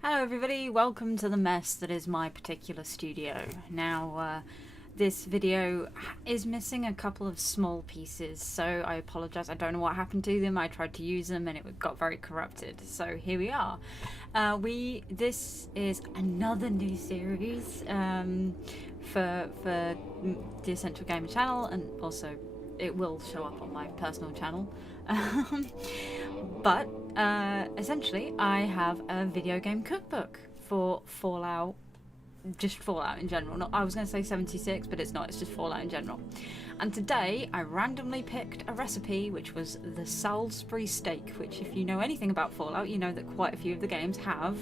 Hello everybody, welcome to the mess that is my particular studio. Now, this video is missing a couple of small pieces, so I apologise. I don't know what happened to them. I tried to use them and it got very corrupted. So here we are. This is another new series for the Essential Gamer channel, and also it will show up on my personal channel. But essentially I have a video game cookbook for Fallout, just Fallout in general. I was going to say 76, but it's not, it's just Fallout in general. And today I randomly picked a recipe which was the Salisbury steak, which if you know anything about Fallout, you know that quite a few of the games have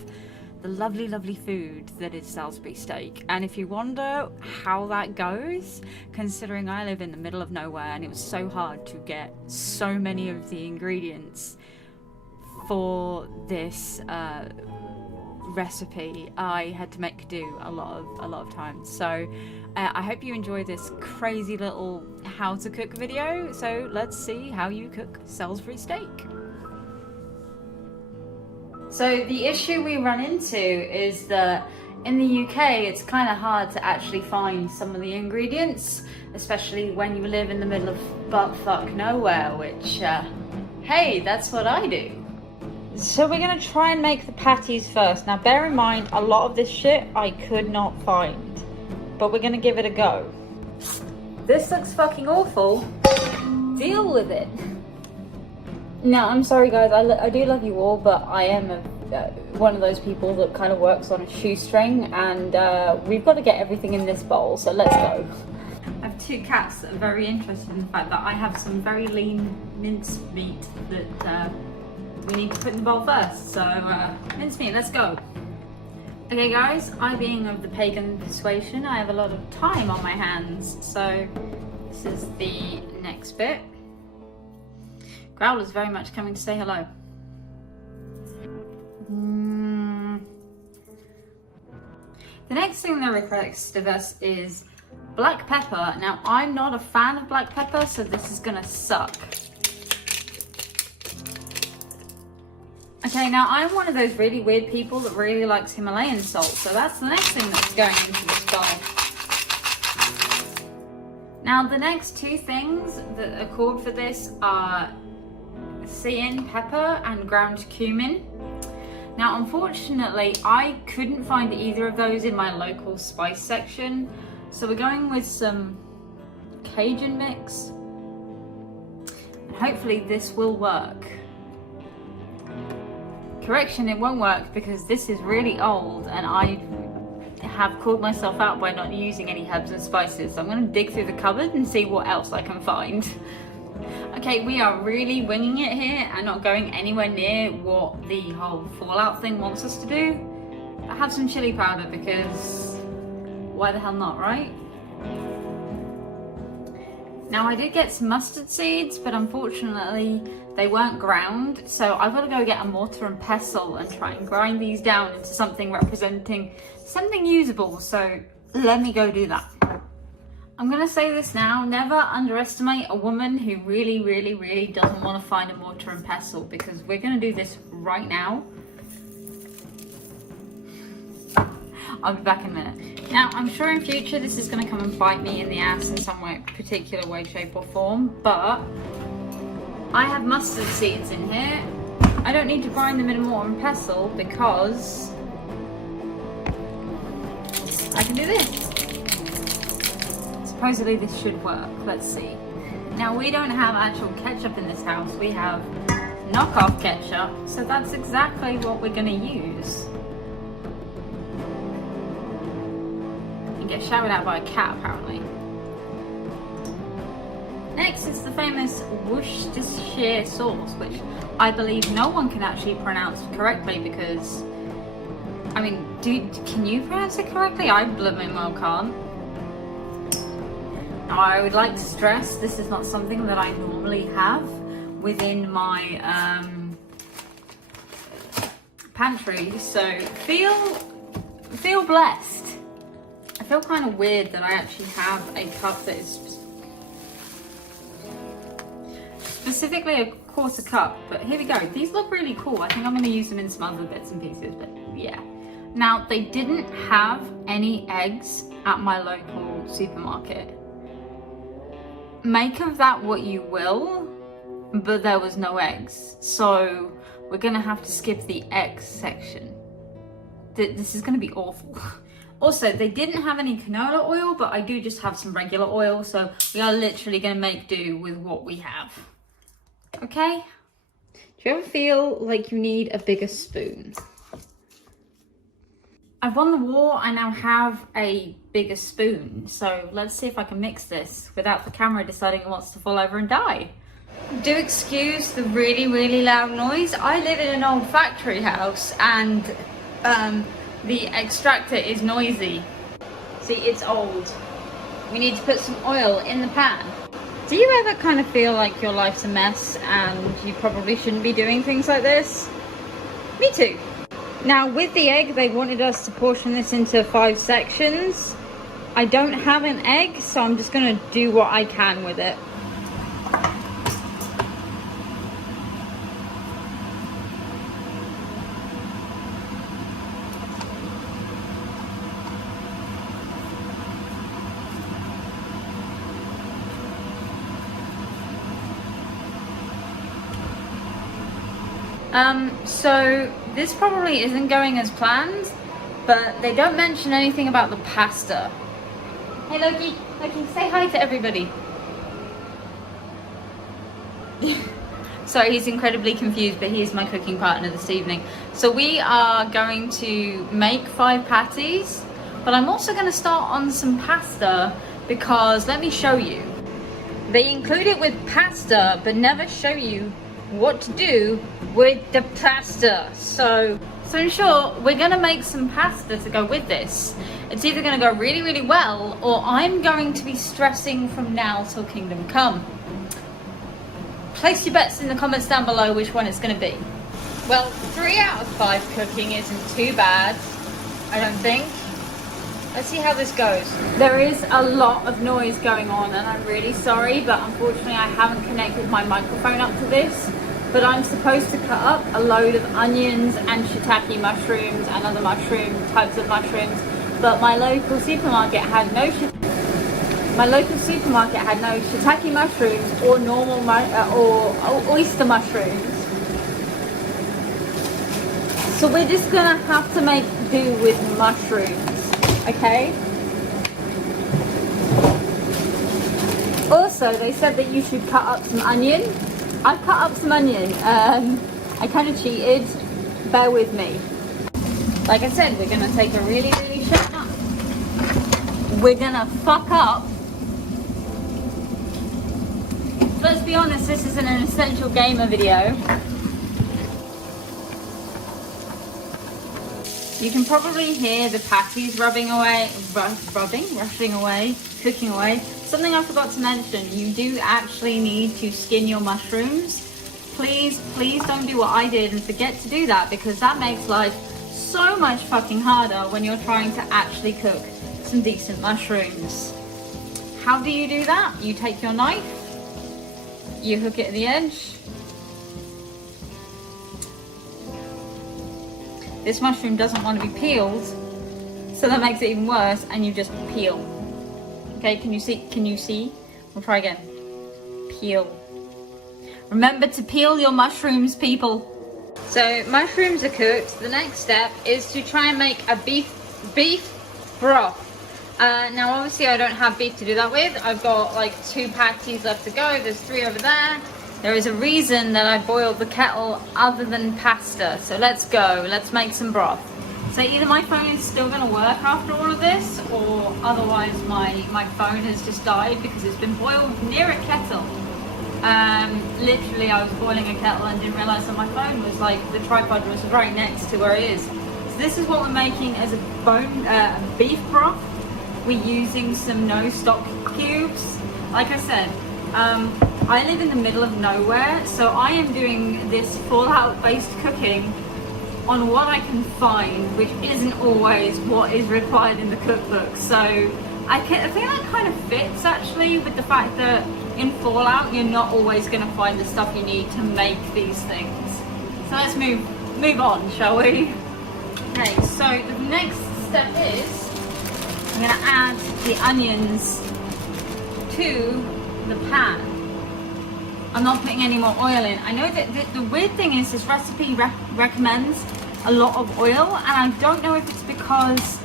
the lovely food that is Salisbury steak. And if you wonder how that goes, considering I live in the middle of nowhere and it was so hard to get so many of the ingredients for this recipe, I had to make do a lot of times. So I hope you enjoy this crazy little how to cook video. So let's see how you cook Salisbury steak. So the issue we run into is that in the UK it's kind of hard to actually find some of the ingredients, especially when you live in the middle of buttfuck nowhere, which hey, that's what I do. So we're gonna try and make the patties first. Now bear in mind, a lot of this shit I could not find, but we're gonna give it a go. This looks fucking awful. Deal with it. Now, I'm sorry guys, I do love you all, but I am one of those people that kind of works on a shoestring, and we've got to get everything in this bowl, so let's go. I have two cats that are very interested in the fact that I have some very lean mince meat that we need to put in the bowl first, so mince meat, let's go. Okay guys, I being of the pagan persuasion, I have a lot of time on my hands, so this is the next bit. Growler's very much coming to say hello. The next thing they request of us is black pepper. Now, I'm not a fan of black pepper, so this is gonna suck. Okay, now I'm one of those really weird people that really likes Himalayan salt, so that's the next thing that's going into this bowl. Now, the next two things that are called for this are cayenne pepper and ground cumin. Now unfortunately I couldn't find either of those in my local spice section, so we're going with some Cajun mix, and hopefully this will work. Correction, it won't work because this is really old and I have called myself out by not using any herbs and spices, so I'm going to dig through the cupboard and see what else I can find. Okay, we are really winging it here and not going anywhere near what the whole Fallout thing wants us to do. I have some chili powder because why the hell not, right? Now I did get some mustard seeds, but unfortunately they weren't ground, so I've got to go get a mortar and pestle and try and grind these down into something representing something usable, so let me go do that. I'm gonna say this now, never underestimate a woman who really doesn't want to find a mortar and pestle, because we're gonna do this right now. I'll be back in a minute. Now, I'm sure in future this is gonna come and bite me in the ass in some particular way, shape or form, but I have mustard seeds in here. I don't need to grind them in a mortar and pestle because I can do this. Supposedly this should work, let's see. Now we don't have actual ketchup in this house, we have knockoff ketchup, so that's exactly what we're gonna use. You get shouted at by a cat apparently. Next is the famous Worcestershire sauce, which I believe no one can actually pronounce correctly because, I mean, can you pronounce it correctly? I blooming well can't. Now, I would like to stress this is not something that I normally have within my pantry, so feel blessed. I feel kind of weird that I actually have a cup that is specifically a quarter cup, but here we go. These look really cool. I think I'm going to use them in some other bits and pieces, but yeah. Now, they didn't have any eggs at my local supermarket. Make of that what you will, but there was no eggs. So we're gonna have to skip the eggs section. This is gonna be awful. Also, they didn't have any canola oil, but I do just have some regular oil, so we are literally gonna make do with what we have. Okay? Do you ever feel like you need a bigger spoon? I've won the war, I now have a bigger spoon, so let's see if I can mix this without the camera deciding it wants to fall over and die. Do excuse the really, really loud noise. I live in an old factory house and the extractor is noisy. See, it's old. We need to put some oil in the pan. Do you ever kind of feel like your life's a mess and you probably shouldn't be doing things like this? Me too. Now, with the egg, they wanted us to portion this into 5 sections. I don't have an egg, so I'm just gonna do what I can with it. So this probably isn't going as planned, but they don't mention anything about the pasta. Hey Loki, say hi to everybody. Sorry, he's incredibly confused, but he is my cooking partner this evening. So we are going to make 5 patties, but I'm also going to start on some pasta because let me show you. They include it with pasta, but never show you what to do with the pasta. So in short, we're gonna make some pasta to go with this. It's either gonna go really, really well, or I'm going to be stressing from now till kingdom come. Place your bets in the comments down below which one it's gonna be. Well, 3 out of 5 cooking isn't too bad, I don't think. Let's see how this goes. There is a lot of noise going on and I'm really sorry, but unfortunately I haven't connected my microphone up to this. But I'm supposed to cut up a load of onions and shiitake mushrooms and other types of mushrooms. But my local supermarket had no shiitake mushrooms or normal or oyster mushrooms. So we're just gonna have to make do with mushrooms, okay? Also, they said that you should cut up some onion. I've cut up some onion. I kind of cheated. Bear with me. Like I said, we're gonna take a really, really shot. We're gonna fuck up. Let's be honest, this isn't an essential gamer video. You can probably hear the patties rushing away, cooking away. Something I forgot to mention, you do actually need to skin your mushrooms. Please don't do what I did and forget to do that, because that makes life so much fucking harder when you're trying to actually cook some decent mushrooms. How do you do that? You take your knife, you hook it at the edge. This mushroom doesn't want to be peeled, so that makes it even worse, and you just peel. Okay, can you see? We'll try again. Peel. Remember to peel your mushrooms, people. So mushrooms are cooked. The next step is to try and make a beef broth. Now obviously I don't have beef to do that with. I've got like 2 patties left to go. There's 3 over there. There is a reason that I boiled the kettle other than pasta. So let's go, let's make some broth. So either my phone is still gonna work after all of this, or otherwise my phone has just died because it's been boiled near a kettle. Literally I was boiling a kettle and didn't realize that my phone was like, the tripod was right next to where it is. So this is what we're making as a beef broth. We're using some no stock cubes. Like I said, I live in the middle of nowhere, so I am doing this Fallout based cooking on what I can find, which isn't always what is required in the cookbook. So I think that kind of fits actually with the fact that in Fallout you're not always going to find the stuff you need to make these things. So let's move on, shall we? Okay, so the next step is I'm gonna add the onions to the pan. I'm not putting any more oil in. I know that the weird thing is this recipe recommends a lot of oil, and I don't know if it's because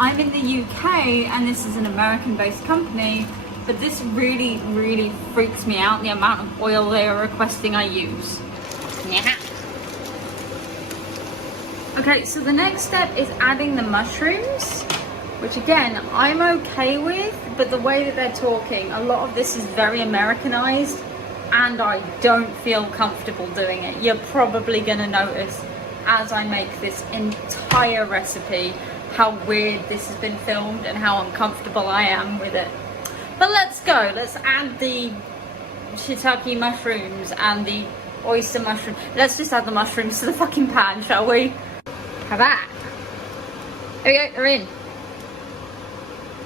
I'm in the UK and this is an American-based company, but this really, really freaks me out, the amount of oil they are requesting I use. Yeah. Okay, so the next step is adding the mushrooms, which again, I'm okay with, but the way that they're talking, a lot of this is very Americanized, and I don't feel comfortable doing it. You're probably gonna notice as I make this entire recipe how weird this has been filmed and how uncomfortable I am with it. But let's go, let's add the shiitake mushrooms and the oyster mushroom. Let's just add the mushrooms to the fucking pan, shall we? How about? There we go, they're in.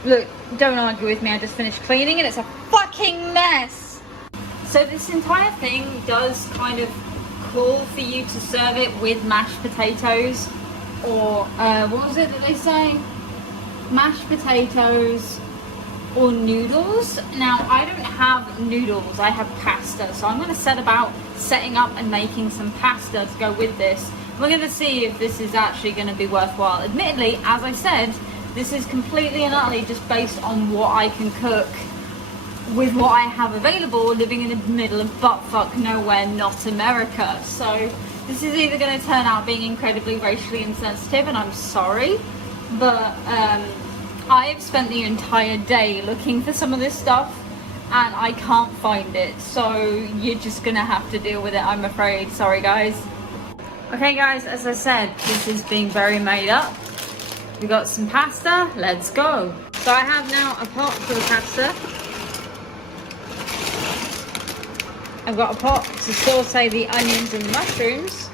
Look, don't argue with me, I just finished cleaning and it's a fucking mess. So this entire thing does kind of call for you to serve it with mashed potatoes, or what was it that they say? Mashed potatoes or noodles. Now I don't have noodles, I have pasta, so I'm going to set about setting up and making some pasta to go with this. We're going to see if this is actually going to be worthwhile. Admittedly, as I said, this is completely and utterly just based on what I can cook with what I have available, living in the middle of buttfuck nowhere, not America. So this is either going to turn out being incredibly racially insensitive, and I'm sorry, but I have spent the entire day looking for some of this stuff and I can't find it, so you're just gonna have to deal with it, I'm afraid. Sorry guys. Okay guys, as I said, this is being very made up. We got some pasta, let's go. So I have now a pot for the pasta. I've got a pot to saute the onions and the mushrooms,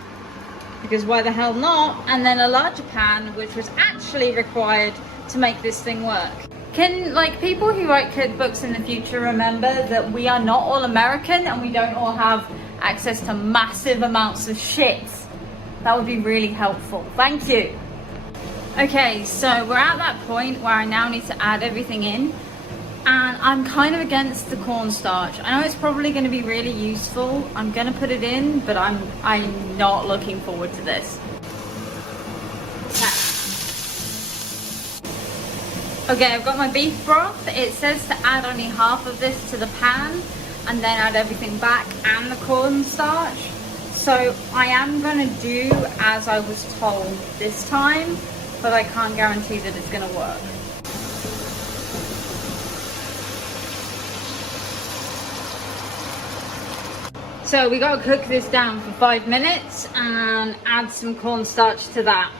because why the hell not? And then a larger pan, which was actually required to make this thing work. Can, like, people who write cookbooks in the future remember that we are not all American and we don't all have access to massive amounts of shit? That would be really helpful. Thank you. Okay, so we're at that point where I now need to add everything in. And I'm kind of against the cornstarch. I know it's probably going to be really useful. I'm going to put it in, but I'm not looking forward to this. Okay, I've got my beef broth. It says to add only half of this to the pan and then add everything back and the cornstarch. So I am going to do as I was told this time, but I can't guarantee that it's going to work. So we gotta cook this down for 5 minutes and add some cornstarch to that.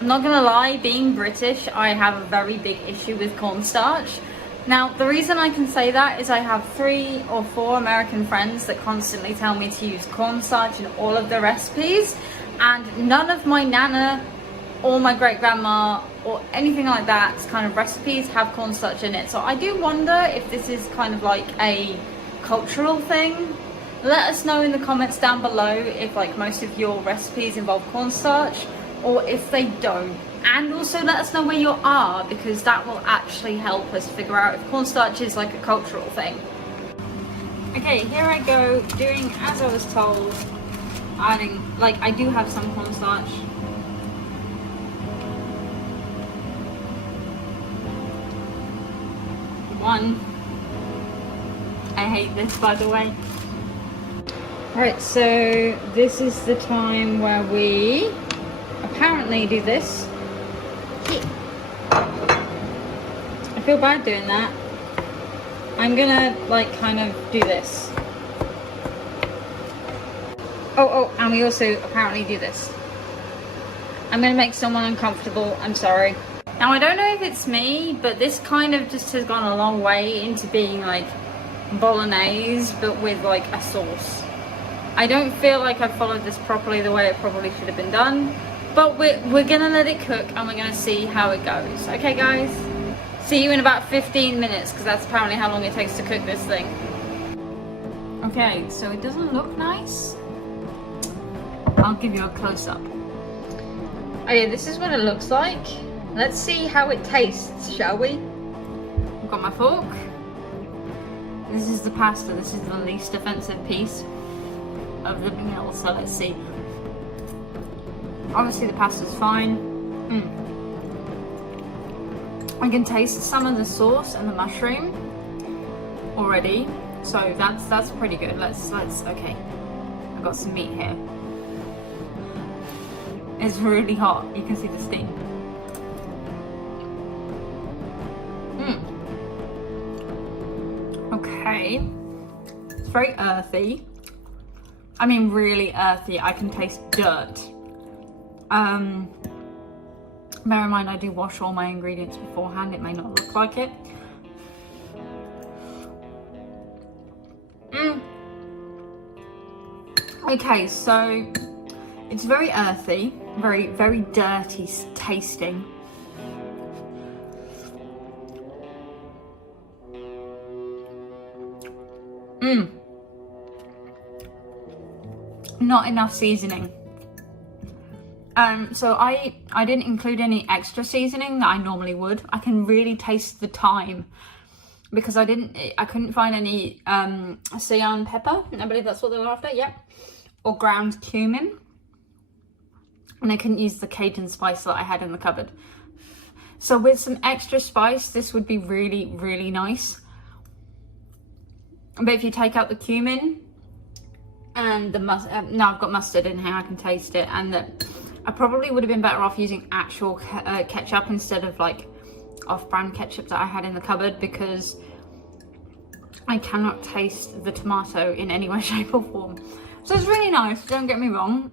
I'm not gonna lie, being British, I have a very big issue with cornstarch. Now, the reason I can say that is I have 3 or 4 American friends that constantly tell me to use cornstarch in all of their recipes, and none of my nana or my great-grandma or anything like that's kind of recipes have cornstarch in it. So I do wonder if this is kind of like a cultural thing. Let us know in the comments down below if like most of your recipes involve cornstarch or if they don't. And also let us know where you are, because that will actually help us figure out if cornstarch is like a cultural thing. Okay, here I go, doing as I was told, adding, like, I do have some cornstarch. One. I hate this, by the way. Alright, so this is the time where we apparently do this. I feel bad doing that. I'm gonna like kind of do this. Oh, and we also apparently do this. I'm gonna make someone uncomfortable, I'm sorry. Now I don't know if it's me, but this kind of just has gone a long way into being like bolognese, but with like a sauce. I don't feel like I followed this properly the way it probably should have been done, but we're gonna let it cook and we're gonna see how it goes. Okay guys, see you in about 15 minutes, because that's apparently how long it takes to cook this thing. Okay, so it doesn't look nice. I'll give you a close-up. Okay, this is what it looks like. Let's see how it tastes, shall we? I've got my fork. This is the pasta. This is the least offensive piece of the meal, so let's see. Obviously the pasta's fine. I can taste some of the sauce and the mushroom already, so that's pretty good. Let's okay. I've got some meat here. It's really hot. You can see the steam. Okay. It's very earthy. I mean, really earthy. I can taste dirt. Bear in mind, I do wash all my ingredients beforehand. It may not look like it. Okay, so it's very earthy, very dirty tasting. Not enough seasoning. So I didn't include any extra seasoning that I normally would. I can really taste the thyme because I couldn't find any cayenne pepper. I believe that's what they were after. Yep. Or ground cumin. And I couldn't use the Cajun spice that I had in the cupboard. So with some extra spice, this would be really nice. But if you take out the cumin and the mustard, no, I've got mustard in here, I can taste it. And I probably would have been better off using actual ketchup instead of like off-brand ketchup that I had in the cupboard, because I cannot taste the tomato in any way, shape or form. So it's really nice, don't get me wrong.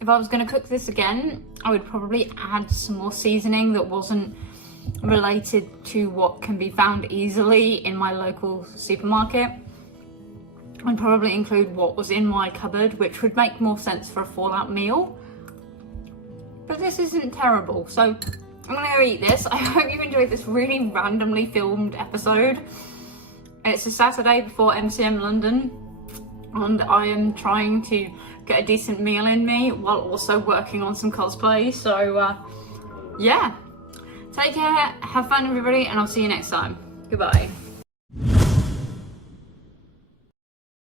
If I was going to cook this again, I would probably add some more seasoning that wasn't related to what can be found easily in my local supermarket. I'd probably include what was in my cupboard, which would make more sense for a fallout meal. But this isn't terrible, so I'm gonna go eat this. I hope you enjoyed this really randomly filmed episode. It's a Saturday before MCM London, and I am trying to get a decent meal in me while also working on some cosplay. So yeah, take care, have fun everybody, and I'll see you next time. Goodbye.